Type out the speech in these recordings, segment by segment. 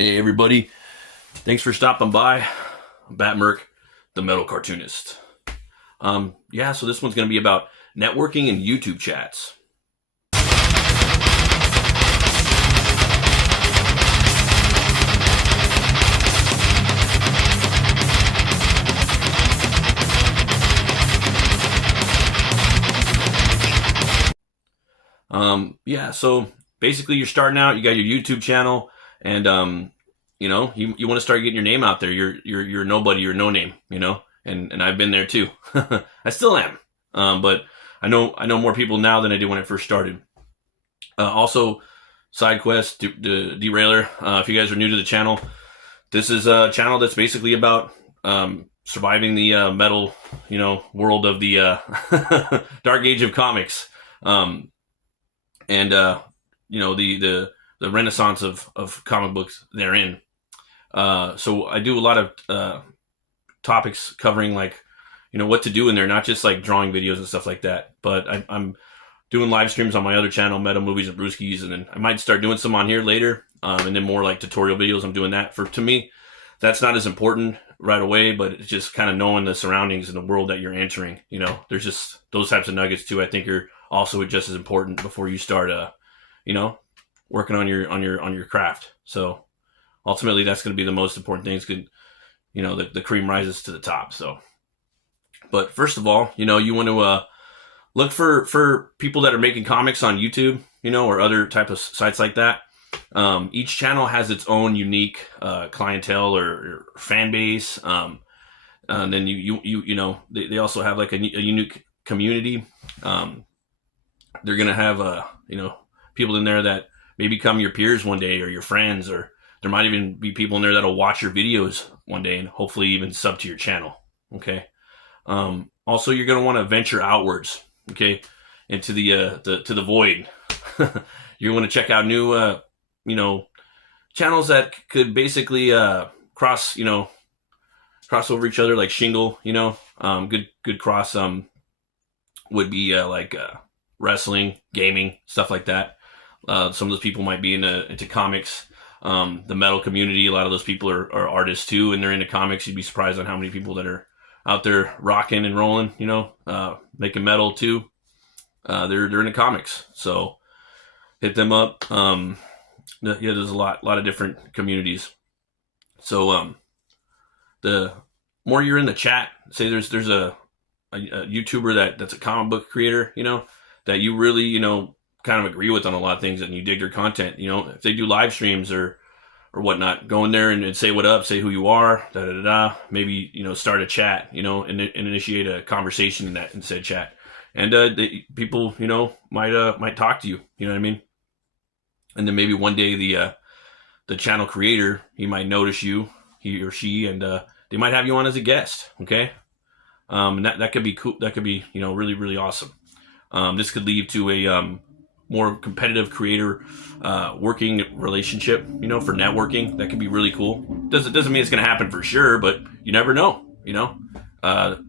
Hey everybody, thanks for stopping by. I'm BATTMURK, the metal cartoonist. Yeah, so this one's going to be about networking and YouTube chats. Yeah, so basically you're starting out, you got your YouTube channel, and you want to start getting your name out there. You're nobody, you're no name, and I've been there too. I still am, but I know more people now than I did when I first started. Also, side quest, derailer. If you guys are new to the channel, this is a channel that's basically about surviving the metal, world of the dark age of comics. And the renaissance of comic books therein. So I do a lot of topics covering what to do in there, not just like drawing videos and stuff like that. But I'm doing live streams on my other channel, Meta Movies and Brewskis, and then I might start doing some on here later, and then more like tutorial videos. I'm doing that. To me, that's not as important right away, but it's just kind of knowing the surroundings and the world that you're entering. There's just those types of nuggets too. I think are also just as important before you start, working on your craft. So ultimately, that's going to be the most important thing. It's good, the cream rises to the top. So, but first of all, you want to look for people that are making comics on YouTube, or other type of sites like that. Each channel has its own unique clientele or fan base, and then they also have like a unique community. They're gonna have people in there that may become your peers one day, or your friends, or there might even be people in there that'll watch your videos one day and hopefully even sub to your channel. Okay. Also, you're gonna want to venture outwards, okay, into the void. You want to check out new channels that could basically cross over each other, like Shingle. Good cross would be like wrestling, gaming, stuff like that. Some of those people might be into comics. The metal community, a lot of those people are artists too, and they're into comics. You'd be surprised on how many people that are out there rocking and rolling, making metal too. They're into comics, so hit them up. There's a lot of different communities. So the more you're in the chat, say there's a YouTuber that's a comic book creator, that you really, kind of agree with on a lot of things, and you dig their content. If they do live streams or whatnot, go in there and say what up, say who you are, maybe, start a chat, and initiate a conversation in said chat. And people, might talk to you, you know what I mean? And then maybe one day the channel creator, he might notice you, he or she, and they might have you on as a guest, okay? And that could be cool. That could be, really, really awesome. This could lead to a more competitive creator working relationship, for networking. That could be really cool. Doesn't mean it's going to happen for sure, but you never know, and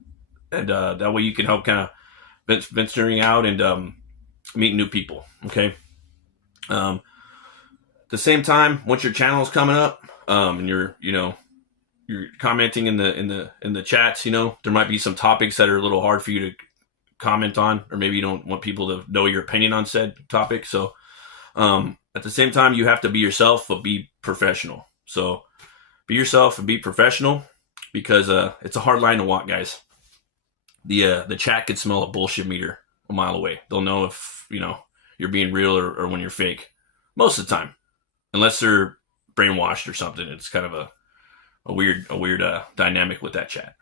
that way you can help kind of venturing out and meet new people. Okay. The same time, once your channel is coming up, and you're commenting in the chats, there might be some topics that are a little hard for you to comment on, or maybe you don't want people to know your opinion on said topic. So at the same time, you have to be yourself, but be professional. So be yourself and be professional, because it's a hard line to walk, guys. The chat could smell a bullshit meter a mile away. They'll know if you're being real or when you're fake, most of the time, unless they're brainwashed or something. It's kind of a weird dynamic with that chat.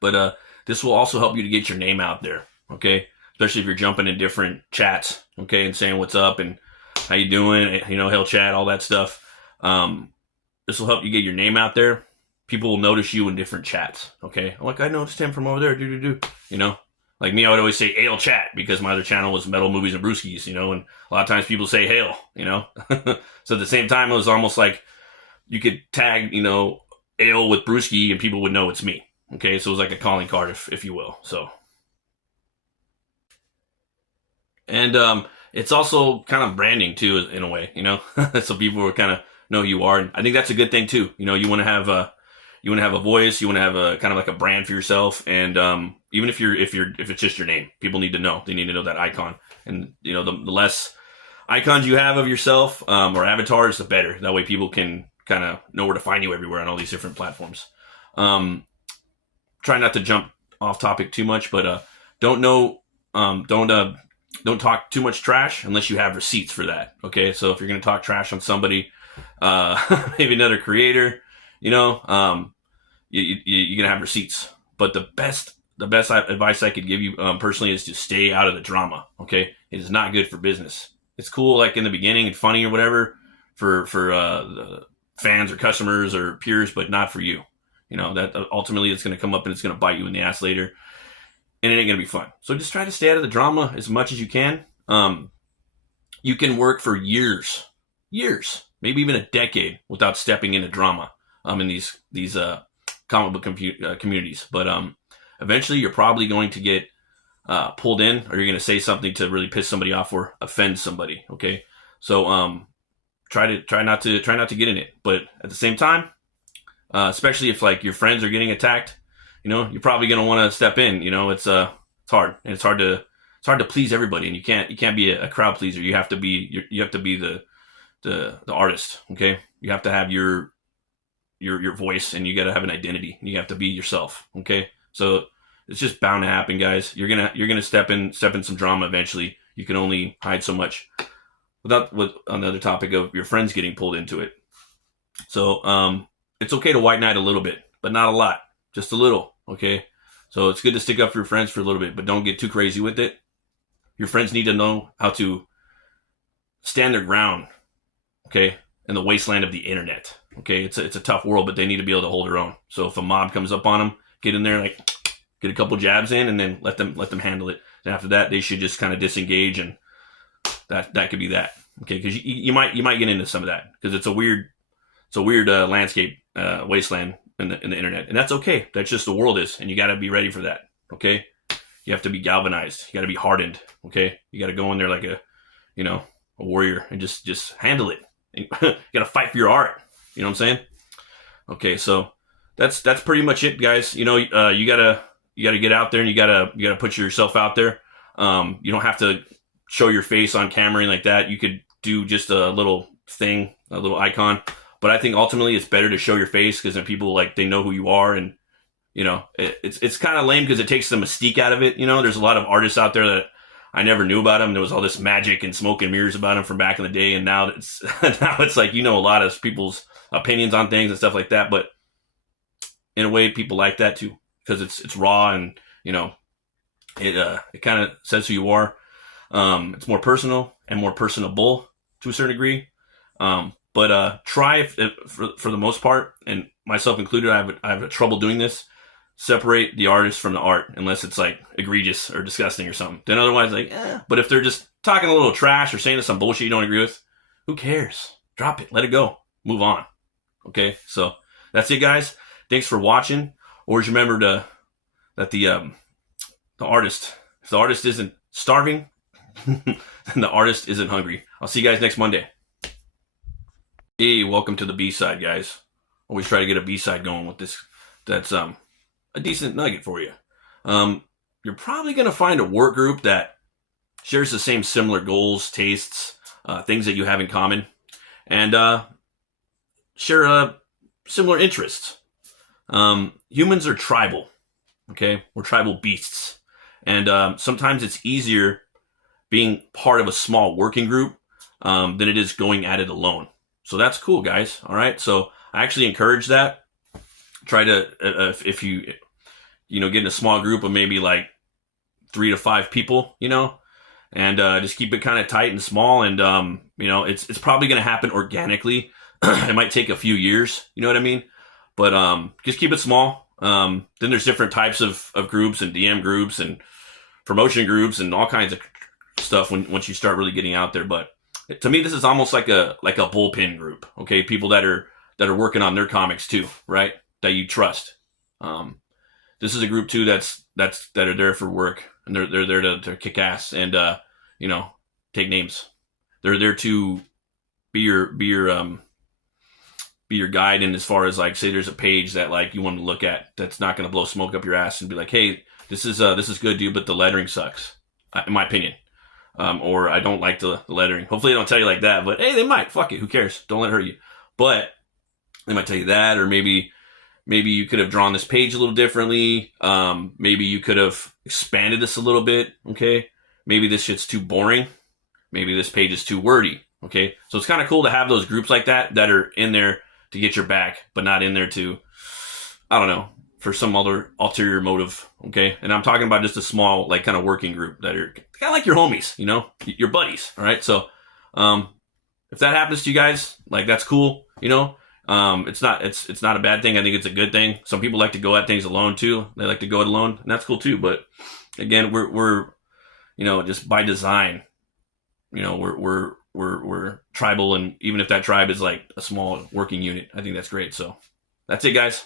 But this will also help you to get your name out there, okay? Especially if you're jumping in different chats, okay, and saying what's up and how you doing, hail chat, all that stuff. This will help you get your name out there. People will notice you in different chats, okay? Like, I noticed him from over there, Like me, I would always say hail chat, because my other channel was Metal Movies and Brewskis, and a lot of times people say hail, So at the same time, it was almost like you could tag, ale with Brewski and people would know it's me. Okay, so it was like a calling card, if you will. So, and it's also kind of branding too, in a way, you know. So people will kind of know who you are, and I think that's a good thing too. You know, you want to have a voice, you want to have a kind of like a brand for yourself, and even if it's just your name, people need to know. They need to know that icon, and you know, the less icons you have of yourself or avatars, the better. That way, people can kind of know where to find you everywhere on all these different platforms. Try not to jump off topic too much, but don't talk too much trash unless you have receipts for that. Okay, so if you're going to talk trash on somebody, maybe another creator, you know, you're going to have receipts. But the best advice I could give you personally is to stay out of the drama. Okay, it is not good for business. It's cool, like in the beginning and funny or whatever for the fans or customers or peers, but not for you. You know, that ultimately it's going to come up and it's going to bite you in the ass later, and it ain't going to be fun. So just try to stay out of the drama as much as you can. You can work for years, maybe even a decade without stepping into drama in these comic book communities. But eventually you're probably going to get pulled in, or you're going to say something to really piss somebody off or offend somebody. Okay, so try not to get in it. But at the same time, especially if like your friends are getting attacked, you know, you're probably going to want to step in. You know, it's hard, and it's hard to please everybody, and you can't be a crowd pleaser. You have to be the artist. Okay, you have to have your voice, and you got to have an identity, and you have to be yourself. Okay, so it's just bound to happen, guys. You're gonna step in some drama eventually. You can only hide so much on the other topic of your friends getting pulled into it. So it's okay to white knight a little bit, but not a lot, just a little. Okay, so it's good to stick up for your friends for a little bit, but don't get too crazy with it. Your friends need to know how to stand their ground, okay, in the wasteland of the internet. Okay, it's a tough world, but they need to be able to hold their own. So if a mob comes up on them, get in there, like get a couple jabs in, and then let them handle it. And after that, they should just kind of disengage, and that could be that. Okay, because you might get into some of that, because it's a weird landscape, wasteland in the internet, and that's okay. That's just the world is, and you got to be ready for that. Okay, you have to be galvanized. You got to be hardened. Okay, you got to go in there like a warrior and just handle it. You got to fight for your art. You know what I'm saying? Okay, so that's pretty much it, guys. You know, you gotta get out there, and you gotta put yourself out there. You don't have to show your face on camera and like that. You could do just a little thing, a little icon. But I think ultimately it's better to show your face, because then people, like, they know who you are, and you know, it's kind of lame because it takes the mystique out of it. You know, there's a lot of artists out there that I never knew about them. There was all this magic and smoke and mirrors about them from back in the day, and now it's like, you know, a lot of people's opinions on things and stuff like that. But in a way, people like that too, because it's raw, and you know, it kind of says who you are. It's more personal and more personable to a certain degree. But try, for the most part, and myself included, I have trouble doing this. Separate the artist from the art, unless it's like egregious or disgusting or something. Then otherwise, like, But if they're just talking a little trash or saying some bullshit you don't agree with, who cares? Drop it, let it go, move on. Okay, so that's it, guys. Thanks for watching. Always remember that the artist, if the artist isn't starving, then the artist isn't hungry. I'll see you guys next Monday. Hey, welcome to the B-side, guys. Always try to get a B-side going with this. That's a decent nugget for you. You're probably going to find a work group that shares the same similar goals, tastes, things that you have in common, and share similar interests. Humans are tribal, okay? We're tribal beasts. And sometimes it's easier being part of a small working group than it is going at it alone. So that's cool, guys. All right. So I actually encourage that. Try to, if you get in a small group of maybe like 3 to 5 people, and just keep it kind of tight and small. And, it's probably going to happen organically. It might take a few years, you know what I mean? But just keep it small. Then there's different types of groups and DM groups and promotion groups and all kinds of stuff once you start really getting out there. But to me, this is almost like a bullpen group. Okay, people that are working on their comics too, right? That you trust. This is a group too that are there for work, and they're there to kick ass and take names. They're there to be your guide. And as far as like, say there's a page that like you want to look at that's not going to blow smoke up your ass and be like, hey, this is good, dude, but the lettering sucks, in my opinion. Or I don't like the lettering. Hopefully they don't tell you like that, but hey, they might. Fuck it, who cares? Don't let it hurt you. But they might tell you that, or maybe you could have drawn this page a little differently. Maybe you could have expanded this a little bit. Okay, maybe this shit's too boring. Maybe this page is too wordy. Okay, so it's kind of cool to have those groups like that are in there to get your back, but not in there to, I don't know, for some other ulterior motive. Okay, and I'm talking about just a small, like, kind of working group that are kind of like your homies, you know, your buddies. All right, so if that happens to you guys, like, that's cool. You know, it's not a bad thing. I think it's a good thing. Some people like to go at things alone too. They like to go it alone, and that's cool too. But again, we're you know, just by design, you know, we're tribal, and even if that tribe is like a small working unit, I think that's great. So that's it, guys.